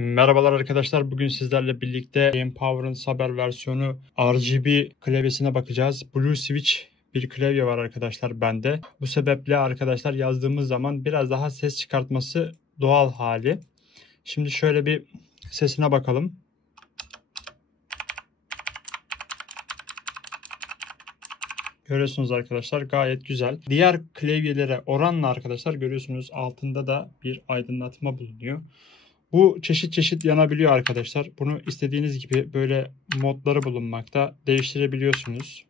Merhabalar arkadaşlar. Bugün sizlerle birlikte Gamepower'ın Saber versiyonu RGB klavyesine bakacağız. Blue Switch bir klavye var arkadaşlar bende. Bu sebeple arkadaşlar yazdığımız zaman biraz daha ses çıkartması doğal hali. Şimdi şöyle bir sesine bakalım. Görüyorsunuz arkadaşlar gayet güzel. Diğer klavyelere oranla arkadaşlar görüyorsunuz altında da bir aydınlatma bulunuyor. Bu çeşit çeşit yanabiliyor arkadaşlar. Bunu istediğiniz gibi böyle modları bulunmakta. Değiştirebiliyorsunuz.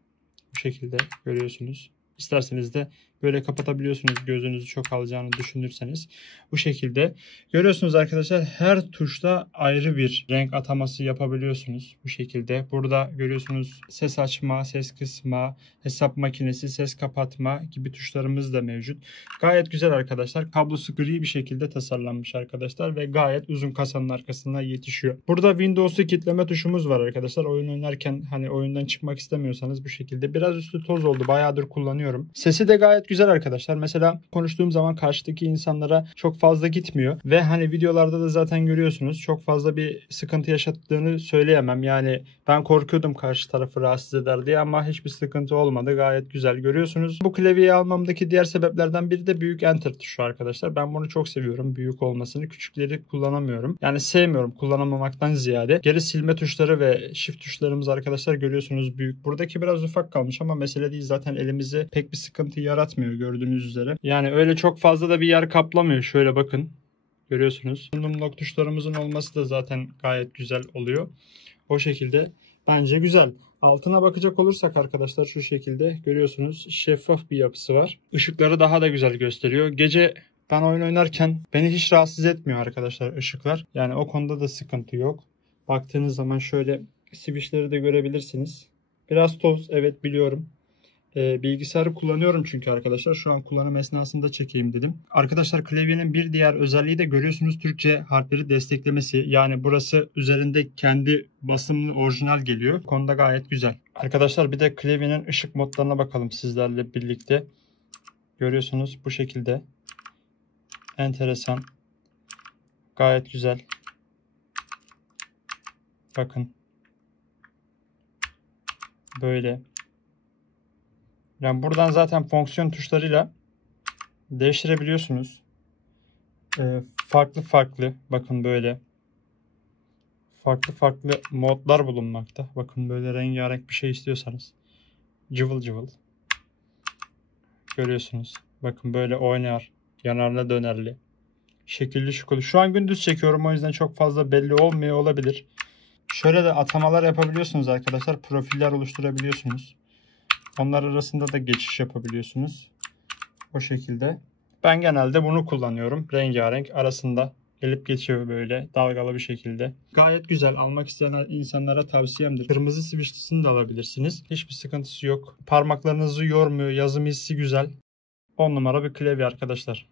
Bu şekilde görüyorsunuz. İsterseniz de böyle kapatabiliyorsunuz gözünüzü çok alacağını düşünürseniz. Bu şekilde görüyorsunuz arkadaşlar her tuşta ayrı bir renk ataması yapabiliyorsunuz. Bu şekilde burada görüyorsunuz ses açma, ses kısma, hesap makinesi, ses kapatma gibi tuşlarımız da mevcut. Gayet güzel arkadaşlar. Kablosu gri bir şekilde tasarlanmış arkadaşlar ve gayet uzun kasanın arkasına yetişiyor. Burada Windows'u kilitleme tuşumuz var arkadaşlar. Oyun oynarken hani oyundan çıkmak istemiyorsanız bu şekilde. Biraz üstü toz oldu. Bayağıdır kullanıyorum. Sesi de gayet güzel arkadaşlar. Mesela konuştuğum zaman karşıdaki insanlara çok fazla gitmiyor ve hani videolarda da zaten görüyorsunuz çok fazla bir sıkıntı yaşattığını söyleyemem. Yani ben korkuyordum karşı tarafı rahatsız eder diye ama hiçbir sıkıntı olmadı. Gayet güzel görüyorsunuz. Bu klavyeyi almamdaki diğer sebeplerden biri de büyük enter tuşu arkadaşlar. Ben bunu çok seviyorum. Büyük olmasını. Küçükleri kullanamıyorum. Yani sevmiyorum kullanamamaktan ziyade. Geri silme tuşları ve shift tuşlarımız arkadaşlar görüyorsunuz büyük. Buradaki biraz ufak kalmış ama mesele değil. Zaten elimizi pek bir sıkıntı yaratmıyor gördüğünüz üzere. Yani öyle çok fazla da bir yer kaplamıyor. Şöyle bakın. Görüyorsunuz. Lock tuşlarımızın olması da zaten gayet güzel oluyor. O şekilde bence güzel. Altına bakacak olursak arkadaşlar şu şekilde görüyorsunuz şeffaf bir yapısı var. Işıkları daha da güzel gösteriyor. Gece ben oyun oynarken beni hiç rahatsız etmiyor arkadaşlar ışıklar. Yani o konuda da sıkıntı yok. Baktığınız zaman şöyle switchleri de görebilirsiniz. Biraz toz evet biliyorum. Bilgisayarı kullanıyorum çünkü arkadaşlar. Şu an kullanım esnasında çekeyim dedim. Arkadaşlar klavyenin bir diğer özelliği de görüyorsunuz Türkçe harfleri desteklemesi. Yani burası üzerinde kendi basımlı orijinal geliyor. Bu konuda gayet güzel. Arkadaşlar bir de klavyenin ışık modlarına bakalım sizlerle birlikte. Görüyorsunuz bu şekilde. Enteresan. Gayet güzel. Bakın. Böyle. Yani buradan zaten fonksiyon tuşlarıyla değiştirebiliyorsunuz. Farklı farklı bakın böyle farklı modlar bulunmakta. Bakın böyle rengarenk bir şey istiyorsanız cıvıl cıvıl görüyorsunuz. Bakın böyle oynar, yanarlı dönerli, şekilli şukulu. Şu an gündüz çekiyorum o yüzden çok fazla belli olmuyor olabilir. Şöyle de atamalar yapabiliyorsunuz arkadaşlar. Profiller oluşturabiliyorsunuz. Onlar arasında da geçiş yapabiliyorsunuz. O şekilde. Ben genelde bunu kullanıyorum. Rengarenk arasında gelip geçiyor böyle dalgalı bir şekilde. Gayet güzel. Almak isteyen insanlara tavsiyemdir. Kırmızı switchlisini de alabilirsiniz. Hiçbir sıkıntısı yok. Parmaklarınızı yormuyor. Yazım hissi güzel. 10 numara bir klavye arkadaşlar.